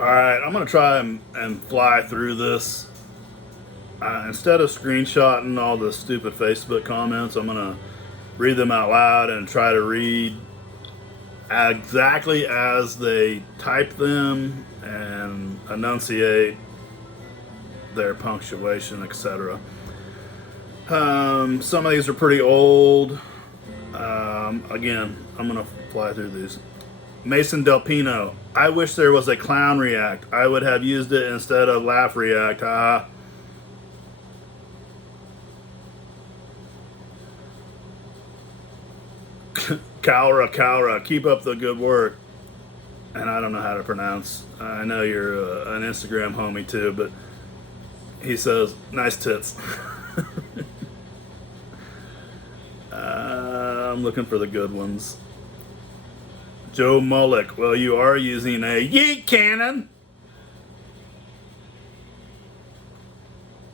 Alright, I'm going to try and fly through this. Instead of screenshotting all the stupid Facebook comments, I'm going to read them out loud and try to read exactly as they type them and enunciate their punctuation, etc. Some of these are pretty old. Again, I'm going to fly through these. Mason Del Pino. I wish there was a clown react. I would have used it instead of laugh react. Haha. Kaura. Keep up the good work. And I don't know how to pronounce. I know you're an Instagram homie too, but he says, nice tits. I'm looking for the good ones. Joe Malik, well, you are using a yeet cannon.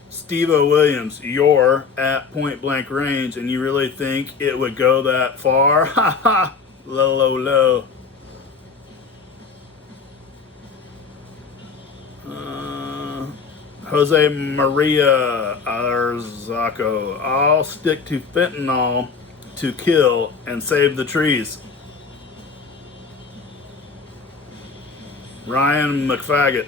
Steve-O Williams, you're at point blank range and you really think it would go that far? Ha ha! Low. Jose Maria Arzaco, I'll stick to fentanyl to kill and save the trees. Ryan McFaggot,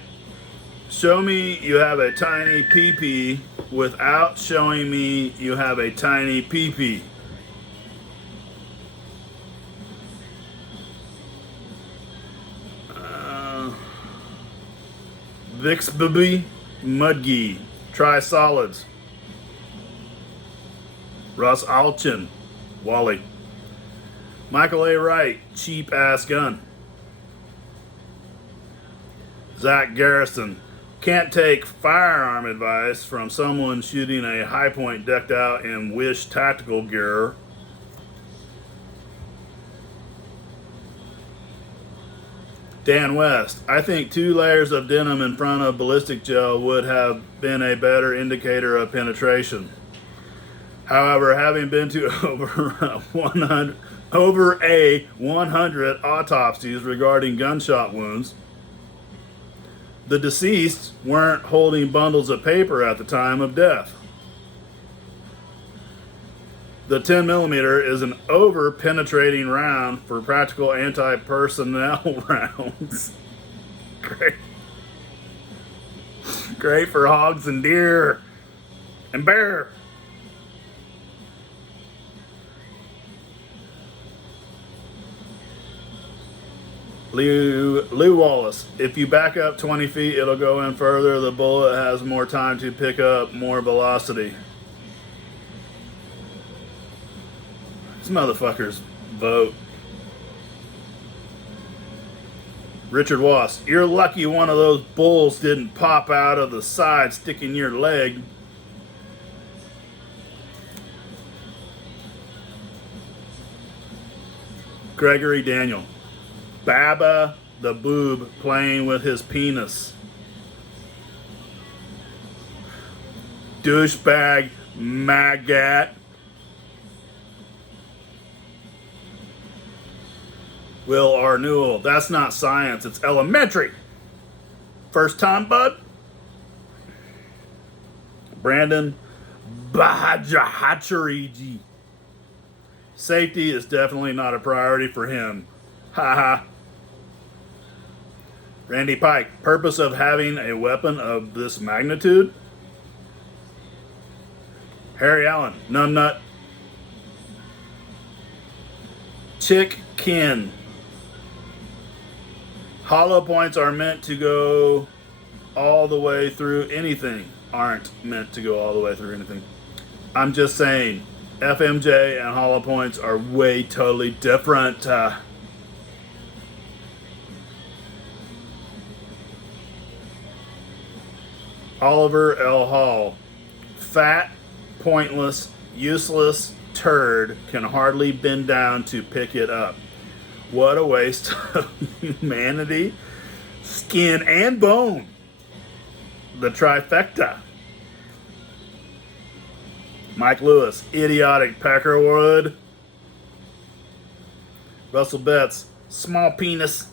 show me you have a tiny pee-pee without showing me you have a tiny pee-pee. Vixbibby Mudgee, try solids. Russ Alchin, Wally. Michael A. Wright, cheap ass gun. Zach Garrison, can't take firearm advice from someone shooting a high point decked out in Wish tactical gear. Dan West, I think 2 layers of denim in front of ballistic gel would have been a better indicator of penetration. However, having been to over 100 autopsies regarding gunshot wounds, the deceased weren't holding bundles of paper at the time of death. The 10mm is an over-penetrating round for practical anti-personnel rounds. Great for hogs and deer and bear. Lou Wallace, if you back up 20 feet, it'll go in further. The bullet has more time to pick up more velocity. These motherfuckers vote. Richard Wass, you're lucky one of those bulls didn't pop out of the side sticking your leg. Gregory Daniel, Baba the boob playing with his penis. Douchebag maggot. Will R. Newell, that's not science, it's elementary. First time, bud? Brandon Bahajahachariji. Safety is definitely not a priority for him. Haha. Randy Pike, purpose of having a weapon of this magnitude? Harry Allen, numbnut. Chick Kin. Hollow points are meant to go all the way through anything. Aren't meant to go all the way through anything. I'm just saying, FMJ and hollow points are way totally different. Oliver L. Hall, fat, pointless, useless turd can hardly bend down to pick it up. What a waste of humanity, skin, and bone. The trifecta. Mike Lewis, idiotic peckerwood. Russell Betts, small penis.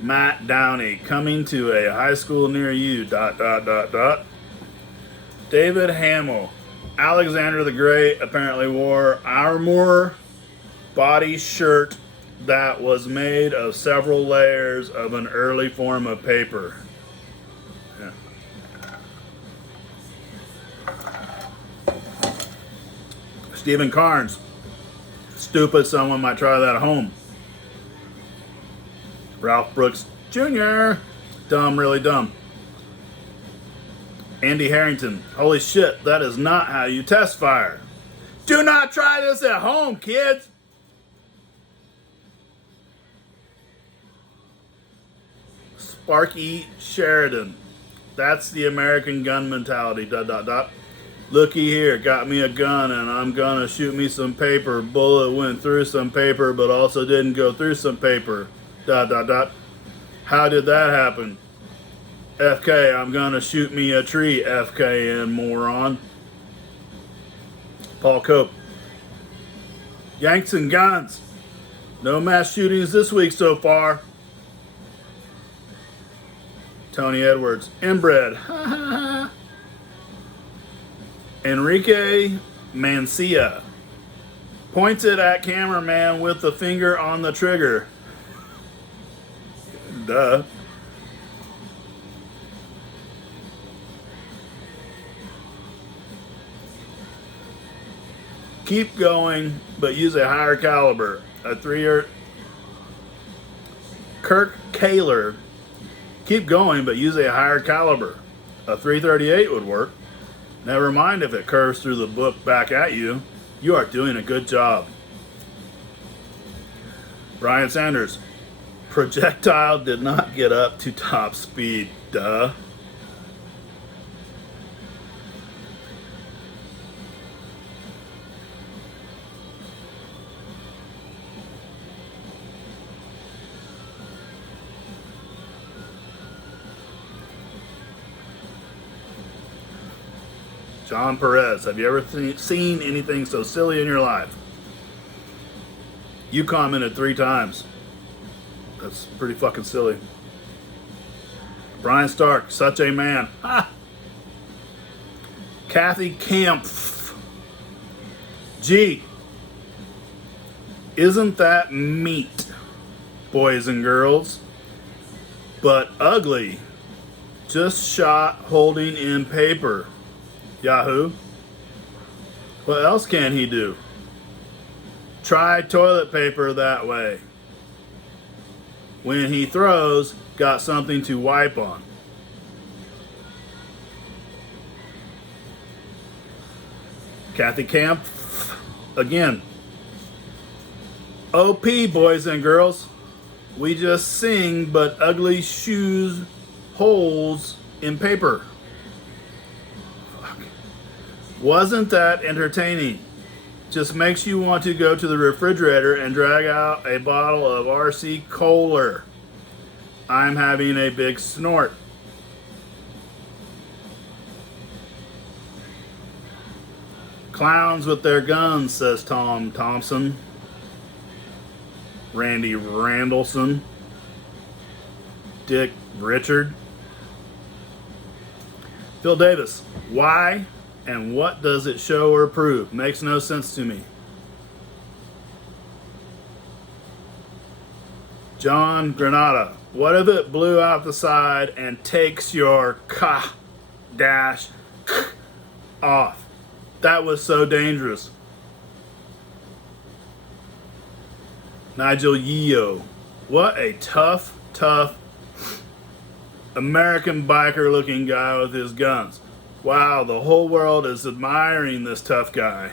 Matt Downey, coming to a high school near you, ... David Hamill, Alexander the Great apparently wore armor body shirt that was made of several layers of an early form of paper. Yeah. Stephen Carnes, stupid, someone might try that at home. Ralph Brooks Jr., dumb, really dumb. Andy Harrington, holy shit, that is not how you test fire. Do not try this at home, kids. Sparky Sheridan, that's the American gun mentality, ... Looky here, got me a gun and I'm gonna shoot me some paper. Bullet went through some paper but also didn't go through some paper, ... How did that happen? FK, I'm gonna shoot me a tree, FKN moron. Paul Cope, Yanks and guns. No mass shootings this week so far. Tony Edwards, inbred. Enrique Mancia, pointed at cameraman with the finger on the trigger. Duh. Keep going, but use a higher caliber. A 3-year. Kirk Kaler, keep going, but use a higher caliber. A .338 would work. Never mind if it curves through the book back at you. You are doing a good job. Brian Sanders, projectile did not get up to top speed. Duh. John Perez, have you ever seen anything so silly in your life? You commented 3 times. That's pretty fucking silly. Brian Stark, such a man. Ha! Kathy Kampf. Gee, isn't that meat, boys and girls? But ugly. Just shot holding in paper. Yahoo. What else can he do? Try toilet paper that way. When he throws, got something to wipe on. Kathy Camp, again. OP, boys and girls. We just sing, but ugly shoes holes in paper. Wasn't that entertaining? Just makes you want to go to the refrigerator and drag out a bottle of RC Kohler. I'm having a big snort. Clowns with their guns, says Tom Thompson. Randy Randallson. Dick Richard. Phil Davis, why? And what does it show or prove? Makes no sense to me. John Granada, what if it blew out the side and takes your dash off? That was so dangerous. Nigel Yeo, what a tough American biker looking guy with his guns. Wow, the whole world is admiring this tough guy.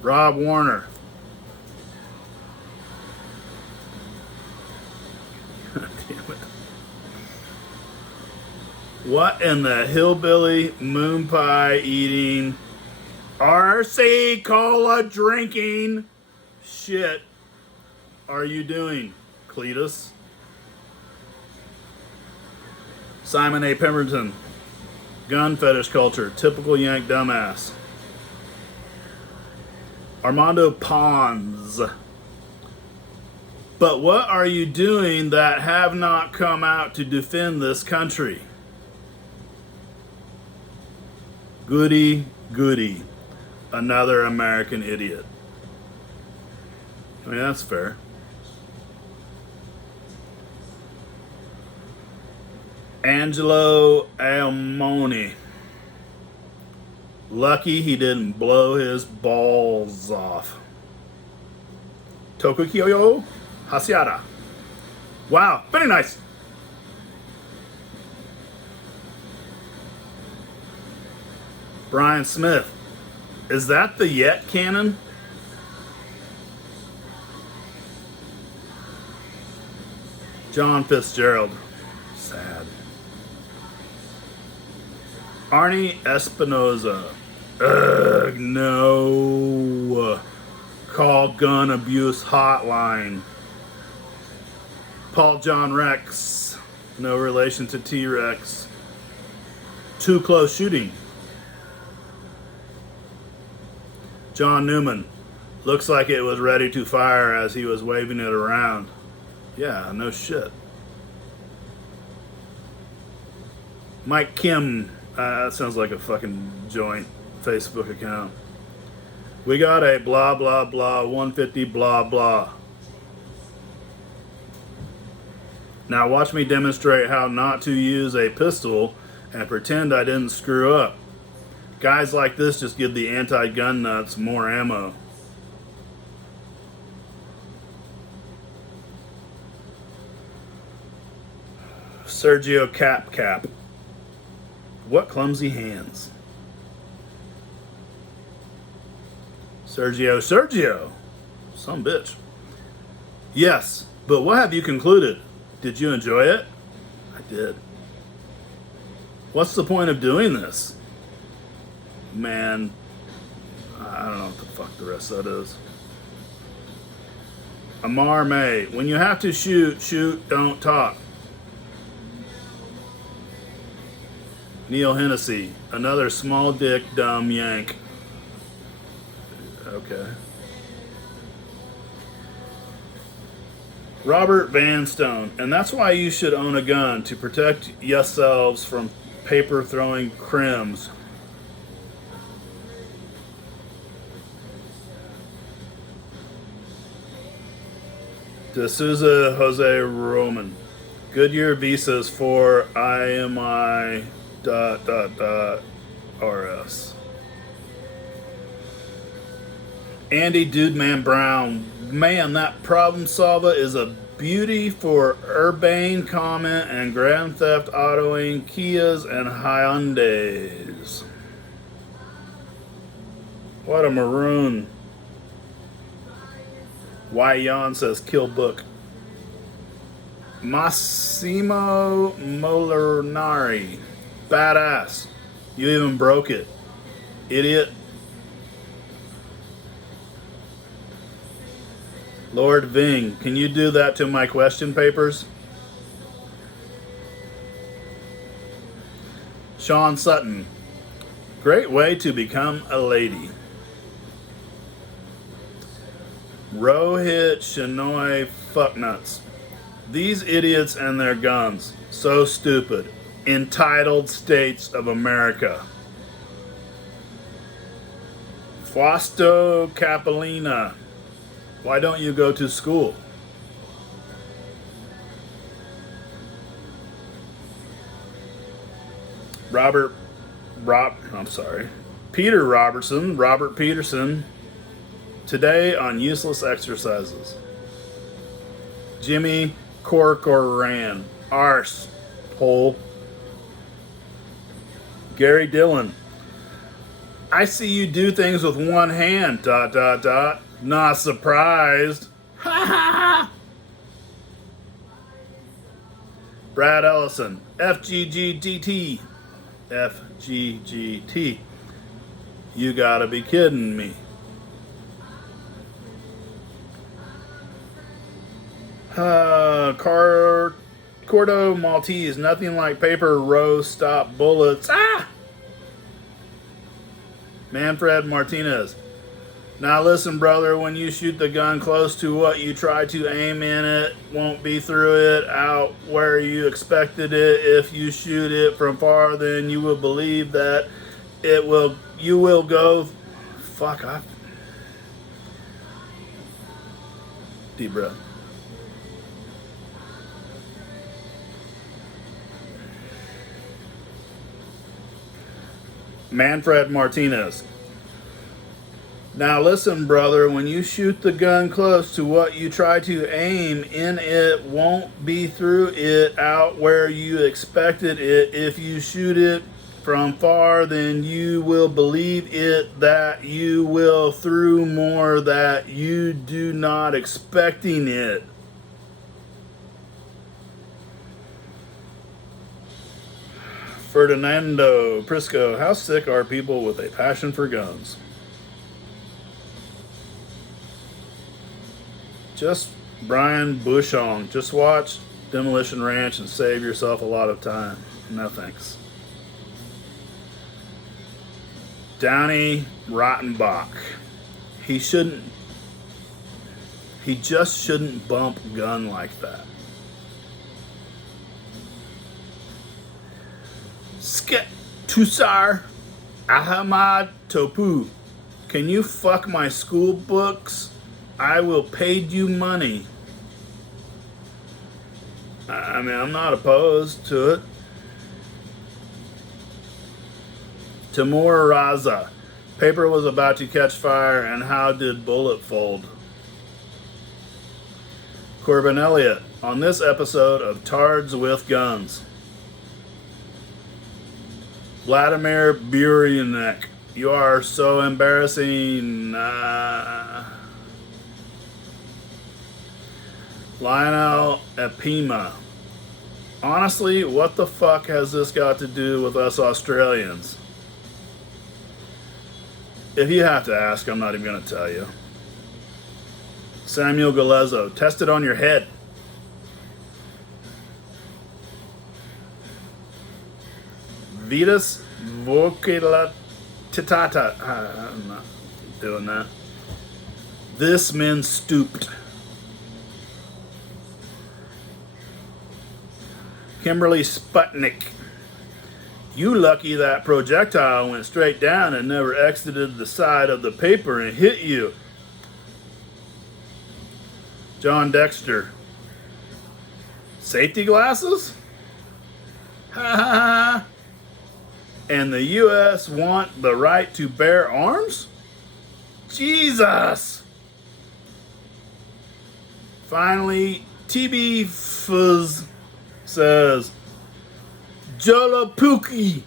Rob Warner. Damn it. What in the hillbilly moon pie eating, RC cola drinking shit are you doing, Cletus? Simon A. Pemberton, gun fetish culture, typical Yank dumbass. Armando Pons, But what are you doing that have not come out to defend this country? Goody, goody. Another American idiot. I mean, that's fair. Angelo Ammoni. Lucky he didn't blow his balls off. Tokukyo Hasiara. Wow, very nice. Brian Smith. Is that the Yet cannon? John Fitzgerald. Sad. Arnie Espinoza. Ugh, no. Call gun abuse hotline. Paul John Rex. No relation to T-Rex. Too close shooting. John Newman. Looks like it was ready to fire as he was waving it around. Yeah, no shit. Mike Kim. That sounds like a fucking joint Facebook account. We got a blah blah blah 150 blah blah. Now watch me demonstrate how not to use a pistol and pretend I didn't screw up. Guys like this just give the anti-gun nuts more ammo. Sergio Cap. What clumsy hands. Sergio. Some bitch. Yes, but what have you concluded? Did you enjoy it? I did. What's the point of doing this? Man, I don't know what the fuck the rest of that is. Amar May. When you have to shoot, don't talk. Neil Hennessy. Another small dick, dumb yank. Okay. Robert Van Stone. And that's why you should own a gun, to protect yourselves from paper throwing crims. D'Souza Jose Roman. Goodyear visas for IMI ... RS. Andy Dudeman Brown. Man, that problem solver is a beauty for urbane comment and Grand Theft Autoing Kias and Hyundais. What a maroon. Why Yon says kill book. Masimo Molinari. Badass. You even broke it. Idiot. Lord Ving, can you do that to my question papers? Sean Sutton. Great way to become a lady. Rohit Shinoy Fucknuts. These idiots and their guns. So stupid. Entitled states of America. Fausto Capellina. Why don't you go to school? Peter Robertson, Robert Peterson. Today on useless exercises. Jimmy Corcoran. Arse. Hole. Gary Dillon. I see you do things with one hand. ... Not surprised. Ha ha ha. Brad Ellison. FGGDT. FGGT. You gotta be kidding me. Cordo Maltese. Nothing like paper rose stop bullets. Ah! Manfred Martinez. Now listen, brother, when you shoot the gun close to what you try to aim in, it won't be through it out where you expected it. If you shoot it from far, then you will believe that you will go. Fuck off. Deep breath. Manfred Martinez. Now listen, brother, when you shoot the gun close to what you try to aim in, it won't be through it out where you expected it. If you shoot it from far, then you will believe it that you will through more that you do not expecting it. Ferdinando Prisco, how sick are people with a passion for guns? Just Brian Bushong. Just watch Demolition Ranch and save yourself a lot of time. No thanks. Downey Rottenbach. He just shouldn't bump gun like that. Sket Tusar Ahmad Topu. Can you fuck my school books? I will pay you money. I mean, I'm not opposed to it. Timur Raza. Paper was about to catch fire, and how did bullet fold? Corbin Elliott. On this episode of Tards with Guns. Vladimir Buryanek. You are so embarrassing. Lionel Epima. Honestly, what the fuck has this got to do with us Australians? If you have to ask, I'm not even going to tell you. Samuel Galezzo. Test it on your head. Vitas Vocala Titata. I'm not doing that. This man stooped. Kimberly Sputnik. You lucky that projectile went straight down and never exited the side of the paper and hit you. John Dexter. Safety glasses? Ha ha ha. And the U.S. want the right to bear arms? Jesus! Finally, TB Fuzz says, Jolapuki,